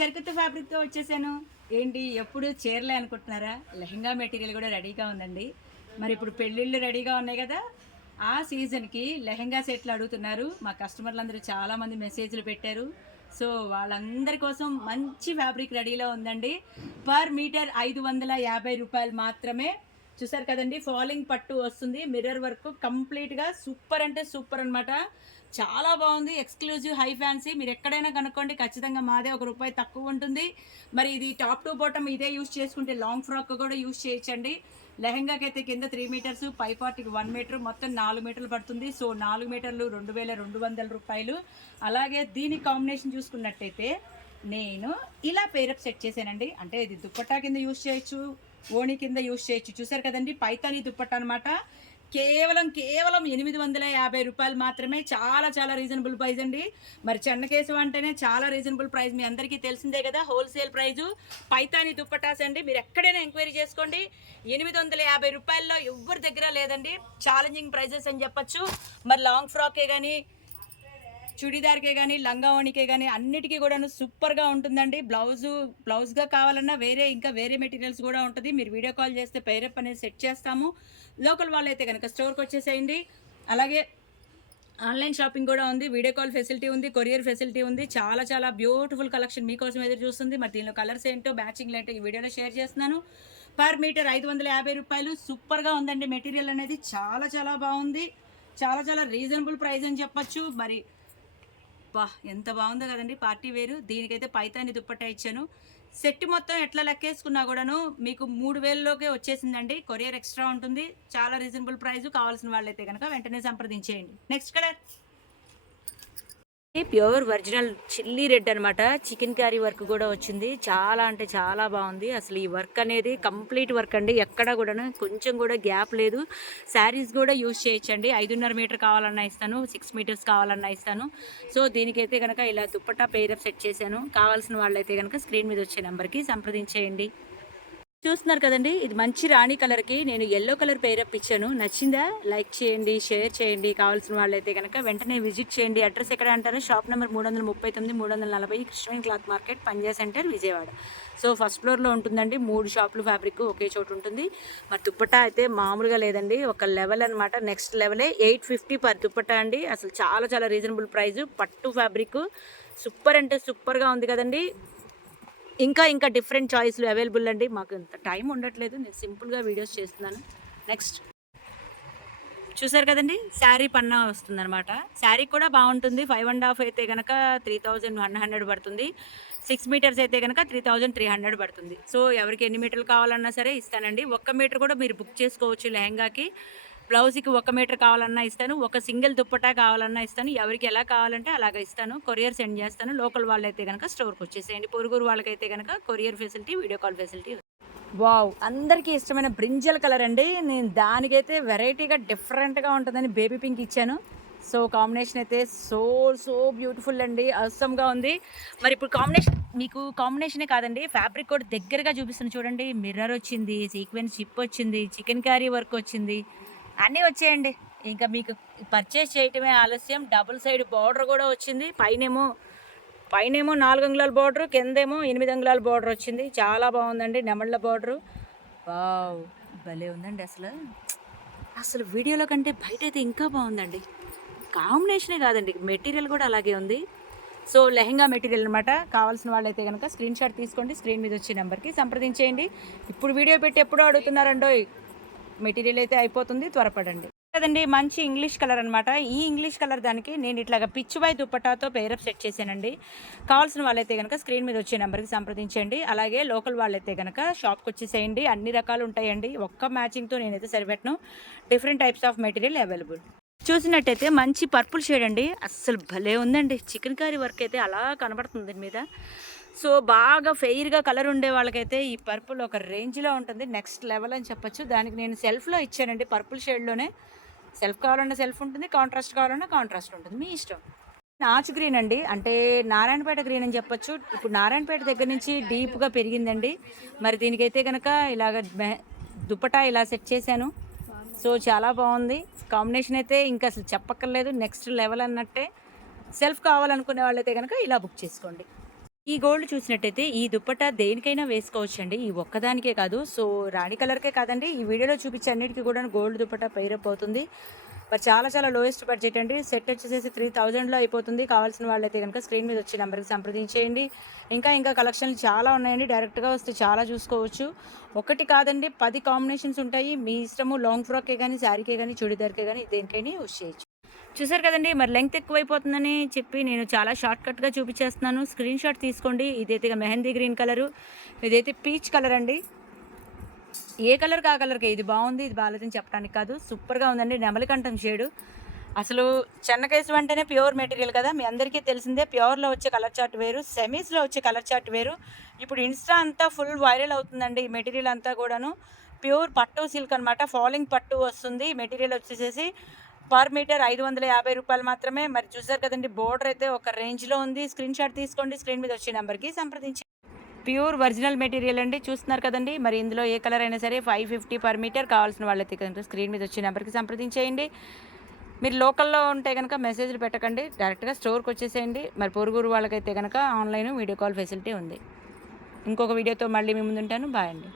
సరికొత్త ఫ్యాబ్రిక్తో వచ్చేసాను. ఏంటి ఎప్పుడు చీరలే అనుకుంటున్నారా? లెహంగా మెటీరియల్ కూడా రెడీగా ఉందండి. మరి ఇప్పుడు పెళ్ళిళ్ళు రెడీగా ఉన్నాయి కదా! ఆ సీజన్‌కి లెహంగా సెట్లు అడుగుతున్నారు. మా కస్టమర్లందరూ చాలామంది మెసేజ్‌లు పెట్టారు. సో, వాళ్ళందరి కోసం మంచి ఫ్యాబ్రిక్ రెడీలో ఉందండి. పర్ మీటర్ రూ. 550 మాత్రమే. చూసారు కదండీ! ఫాలింగ్ పట్టు వస్తుంది. మిర్రర్ వర్క్ కంప్లీట్‌గా సూపర్ అంటే సూపర్ అనమాట. చాలా బాగుంది. Exclusive high fancy. మీరెక్కడైనా కనుక్కోండి. ఖచ్చితంగా మాదే ఒక రూపాయి తక్కువుంటుంది. మరి ఇది టాప్ టు బాటమ్ ఇదే యూజ్ చేసుకుంటే లాంగ్ ఫ్రాక్ కూడా యూజ్ చేయొచ్చండి. లెహంగాకైతే కింద 3 మీటర్స్, పై పార్ట్‌కి 1 మీటర్ మొత్తం 4 మీటర్లు పడుతుంది. సో, 4 మీటర్లు రూ. 2200. అలాగే దీని కాంబినేషన్ చూసుకున్నట్టయితే నేను ఇలా పేరప్ సెట్ చేశానండి. అంటే ఇది దుప్పట్టా కింద యూజ్ చేయొచ్చు, ఓణి కింద యూజ్ చేయొచ్చు. చూసారు కదండీ! పైతాని దుప్పట్టా అనమాట. కేవలం కేవలం రూ. 850 మాత్రమే. చాలా చాలా రీజనబుల్ ప్రైస్ అండి. మరి చెన్నకేశవ అంటేనే చాలా రీజనబుల్ ప్రైస్. మీ అందరికీ తెలిసిందే కదా! Wholesale price. పైతాని దుప్పటాస్ అండి. మీరు ఎక్కడైనా ఎంక్వైరీ చేసుకోండి. రూ. 850 ఎవ్వరి దగ్గర లేదండి. ఛాలెంజింగ్ ప్రైజెస్ అని చెప్పొచ్చు. మరి లాంగ్ ఫ్రాకే కానీ, చుడీదార్కే కానీ, లంగా ఓణికే కానీ అన్నిటికీ కూడాను సూపర్గా ఉంటుందండి. బ్లౌజ్గా కావాలన్నా ఇంకా వేరే మెటీరియల్స్ కూడా ఉంటుంది. మీరు వీడియో కాల్ చేస్తే పేరప్ అనేది సెట్ చేస్తాము. లోకల్ వాళ్ళైతే కనుక స్టోర్కి వచ్చేసేయండి. అలాగే ఆన్లైన్ షాపింగ్ కూడా ఉంది. వీడియో కాల్ ఫెసిలిటీ ఉంది, కొరియర్ ఫెసిలిటీ ఉంది. చాలా చాలా బ్యూటిఫుల్ కలెక్షన్ మీకోసం ఎదురు చూస్తుంది. మరి దీనిలో కలర్స్ ఏంటో, మ్యాచింగ్ ఏంటో ఈ వీడియోలో షేర్ చేస్తున్నాను. పర్ మీటర్ రూ. 550 సూపర్గా ఉందండి. మెటీరియల్ అనేది చాలా చాలా బాగుంది. చాలా చాలా రీజనబుల్ ప్రైస్ అని చెప్పచ్చు. మరి ఎంత బాగుందో కదండి పార్టీ వేరు. దీనికైతే పైతాని దుప్పట్టా ఇచ్చాను. సెట్ మొత్తం ఎట్లా లెక్కేసుకున్నా కూడాను మీకు 3000లోకే వచ్చేసిందండి. కొరియర్ ఎక్స్ట్రా ఉంటుంది. చాలా రీజనబుల్ ప్రైస్. కావాల్సిన వాళ్ళైతే కనుక వెంటనే సంప్రదించేయండి. Next colour pure original chilli red అనమాట. చికెన్ కర్రీ వర్క్ కూడా వచ్చింది. చాలా అంటే చాలా బాగుంది. అసలు ఈ వర్క్ అనేది కంప్లీట్ వర్క్ అండి. ఎక్కడ కూడా కొంచెం కూడా గ్యాప్ లేదు. శారీస్ కూడా యూజ్ చేయొచ్చండి. 5.5 మీటర్ కావాలన్నా ఇస్తాను, 6 మీటర్స్ కావాలన్నా ఇస్తాను. సో దీనికైతే కనుక ఇలా దుప్పట్టా పేరప్ సెట్ చేశాను. కావాల్సిన వాళ్ళైతే కనుక స్క్రీన్ మీద వచ్చే నెంబర్కి సంప్రదించేయండి. చూస్తున్నారు కదండి, ఇది మంచి రాణి కలర్కి నేను ఎల్లో కలర్ పేరప్ ఇచ్చాను. నచ్చిందా? లైక్ చేయండి, షేర్ చేయండి. కావాల్సిన వాళ్ళైతే కనుక వెంటనే విజిట్ చేయండి. అడ్రస్ ఎక్కడ అంటారు? Shop number 339, 340 Krishna cloth market, Panja centre, Vijayawada. So first ఫ్లోర్లో ఉంటుందండి. 3 షాపులు ఫ్యాబ్రిక్ ఒకే చోటు ఉంటుంది. మరి దుప్పట్టా అయితే మామూలుగా లేదండి, ఒక లెవెల్ అనమాట. నెక్స్ట్ లెవెలే. 850 పర్ దుప్పట్టా అండి. అసలు చాలా చాలా రీజనబుల్ ప్రైస్. పట్టు ఫ్యాబ్రిక్ సూపర్ అంటే సూపర్గా ఉంది కదండి. ఇంకా డిఫరెంట్ చాయిస్లు అవైలబుల్ అండి. మాకు ఇంత టైం ఉండట్లేదు, నేను సింపుల్గా వీడియోస్ చేస్తున్నాను. నెక్స్ట్ చూసారు కదండి, శారీ పన్నా వస్తుందన్నమాట. శారీ కూడా బాగుంటుంది. 5.5 అయితే కనుక 3100 పడుతుంది. 6 మీటర్స్ అయితే కనుక 3300 పడుతుంది. సో ఎవరికి ఎన్ని మీటర్లు కావాలన్నా సరే ఇస్తానండి. 1 మీటర్ కూడా మీరు బుక్ చేసుకోవచ్చు. లెహంగాకి, బ్లౌజ్కి 1 మీటర్ కావాలన్నా ఇస్తాను. ఒక సింగిల్ దుప్పటా కావాలన్నా ఇస్తాను. ఎవరికి ఎలా కావాలంటే అలాగ ఇస్తాను. కొరియర్ సెండ్ చేస్తాను. లోకల్ వాళ్ళైతే కనుక స్టోర్కి వచ్చేసేయండి. పొరుగురు వాళ్ళకైతే కనుక courier facility, video call facility. Wow, అందరికీ ఇష్టమైన బ్రింజల్ కలర్ అండి. నేను దానికైతే వెరైటీగా డిఫరెంట్గా ఉంటుందని బేబీ పింక్ ఇచ్చాను. సో కాంబినేషన్ అయితే సో బ్యూటిఫుల్ అండి. అసమ్గా ఉంది. మరి ఇప్పుడు మీకు కాంబినేషనే కాదండి, ఫ్యాబ్రిక్ కూడా దగ్గరగా చూపిస్తుంది చూడండి. మిర్రర్ వచ్చింది, సీక్వెన్స్ చిప్ వచ్చింది, చికెన్ కర్రీ వర్క్ వచ్చింది, అన్నీ వచ్చాయండి. ఇంకా మీకు పర్చేస్ చేయటమే ఆలస్యం. డబుల్ సైడ్ బార్డర్ కూడా వచ్చింది. పైనేమో 4 అంగుళాల బార్డరు, కిందేమో 8 అంగుళాల బార్డర్ వచ్చింది. చాలా బాగుందండి. నెమళ్ళ బార్డరు. వావ్, భలే ఉందండి. అసలు వీడియోలో కంటే బయట అయితే ఇంకా బాగుందండి. కాంబినేషనే కాదండి, మెటీరియల్ కూడా అలాగే ఉంది. సో లెహంగా మెటీరియల్ అనమాట. కావాల్సిన వాళ్ళైతే కనుక స్క్రీన్ షాట్ తీసుకోండి. స్క్రీన్ మీద వచ్చే నెంబర్కి సంప్రదించేయండి. ఇప్పుడు వీడియో పెట్టి ఎప్పుడో అడుగుతున్నారండో, మెటీరియల్ అయితే అయిపోతుంది, త్వరపడండి కదండి. మంచి ఇంగ్లీష్ కలర్ అనమాట. ఈ ఇంగ్లీష్ కలర్ దానికి నేను ఇట్లాగా పిచ్చుబాయ్ దుప్పటాతో పేరప్ సెట్ చేశానండి. కావాల్సిన వాళ్ళైతే కనుక స్క్రీన్ మీద వచ్చే నెంబర్కి సంప్రదించండి. అలాగే లోకల్ వాళ్ళైతే కనుక షాప్కి వచ్చేసేయండి. అన్ని రకాలు ఉంటాయండి. ఒక్క మ్యాచింగ్తో నేనైతే సరిపెట్టను. Different types of material available. చూసినట్టయితే మంచి పర్పుల్ షేడ్ అండి. అస్సలు భలే ఉందండి. చికెన్ కర్రీ వర్క్ అయితే అలా కనబడుతుంది దీని మీద. సో బాగా ఫెయిర్గా కలర్ ఉండే వాళ్ళకైతే ఈ పర్పుల్ ఒక రేంజ్లో ఉంటుంది. నెక్స్ట్ లెవెల్ అని చెప్పొచ్చు. దానికి నేను సెల్ఫ్లో ఇచ్చానండి, పర్పుల్ షేడ్లోనే. సెల్ఫ్ కావాలన్నా సెల్ఫ్ ఉంటుంది, కాంట్రాస్ట్ కావాలన్నా కాంట్రాస్ట్ ఉంటుంది, మీ ఇష్టం. నాచు గ్రీన్ అండి, అంటే నారాయణపేట గ్రీన్ అని చెప్పొచ్చు. ఇప్పుడు నారాయణపేట దగ్గర నుంచి డీప్గా పెరిగిందండి. మరి దీనికైతే కనుక ఇలాగ దుప్పటా ఇలా సెట్ చేశాను. సో చాలా బాగుంది. కాంబినేషన్ అయితే ఇంకా అసలు చెప్పక్కర్లేదు, నెక్స్ట్ లెవెల్ అన్నట్టే. సెల్ఫ్ కావాలనుకునే వాళ్ళైతే కనుక ఇలా బుక్ చేసుకోండి. ఈ గోల్డ్ చూసినట్టయితే ఈ దుప్పట్టా దేనికైనా వేసుకోవచ్చండి. ఈ ఒక్కదానికే కాదు. సో, రాణి కలర్‌కే కాదండి. ఈ వీడియోలో చూపించే అన్నిటికి కూడాను గోల్డ్ దుప్పట్టా పెయిరప్ అవుతుంది. మరి చాలా చాలా లోయెస్ట్ బడ్జెట్ అండి. సెట్ వచ్చేసేసి 3000లో అయిపోతుంది. కావాల్సిన వాళ్ళైతే గనుక స్క్రీన్ మీద వచ్చే నంబర్‌కి సంప్రదించేయండి. ఇంకా కలెక్షన్‌లు చాలా ఉన్నాయండి. డైరెక్ట్‌గా వస్తే చాలా చూసుకోవచ్చు. ఒకటి కాదండి 10 కాంబినేషన్స్ ఉంటాయి. మీ ఇష్టము. లాంగ్ ఫ్రాక్‌కే గాని, శారీకే గాని, చుడిదార్‌కే గాని దేనికైనా యూజ్ చేయొచ్చు. చూసారు కదండీ! మరి లెంగ్త్ ఎక్కువైపోతుందని చెప్పి నేను చాలా షార్ట్‌కట్‌గా చూపించేస్తున్నాను. స్క్రీన్ షాట్ తీసుకోండి. ఇదైతే మెహందీ గ్రీన్ కలరు. ఇదైతే పీచ్ కలర్ అండి. ఏ కలర్‌కి ఆ కలర్‌కే. ఇది బావుంది, ఇది బాలేదని చెప్పడానికి కాదు. సూపర్‌గా ఉందండి. నెమలికంఠం షేడు. అసలు చెన్నకేశవ అంటేనే ప్యూర్ మెటీరియల్ కదా! మీ అందరికీ తెలిసిందే. ప్యూర్‌లో వచ్చే కలర్ చార్ట్ వేరు. సెమీస్‌లో వచ్చే కలర్ చార్ట్ వేరు. ఇప్పుడు ఇన్‌స్టా అంతా ఫుల్ వైరల్ అవుతుందండి. ఈ మెటీరియల్ అంతా కూడాను. ప్యూర్ పట్టు సిల్క్ అనమాట. ఫాలింగ్ పట్టు వస్తుంది. మెటీరియల్ వచ్చేసేసి పర్ మీటర్ రూ. 550 మాత్రమే. మరి చూసారు కదండీ! బోర్డర్ అయితే ఒక రేంజ్‌లో ఉంది. స్క్రీన్ షాట్ తీసుకోండి. స్క్రీన్ మీద వచ్చే నంబర్‌కి సంప్రదించండి. ప్యూర్ ఒరిజినల్ మెటీరియల్ అండి. చూస్తున్నారు కదండీ! మరి ఇందులో ఏ కలర్ అయినా సరే 550 పర్ మీటర్. కావాల్సిన వాళ్ళైతే కనుక స్క్రీన్ మీద వచ్చే నెంబర్‌కి సంప్రదించేయండి. మీరు లోకల్‌లో ఉంటే గనక మెసేజ్‌లు పెట్టకండి. డైరెక్ట్‌గా స్టోర్‌కి వచ్చేసేయండి. మరి పొరుగురు వాళ్ళకైతే గనక ఆన్‌లైన్ వీడియో కాల్ ఫెసిలిటీ ఉంది. ఇంకొక వీడియోతో మళ్ళీ మీ ముందుంటాను. బాయ్ అండి.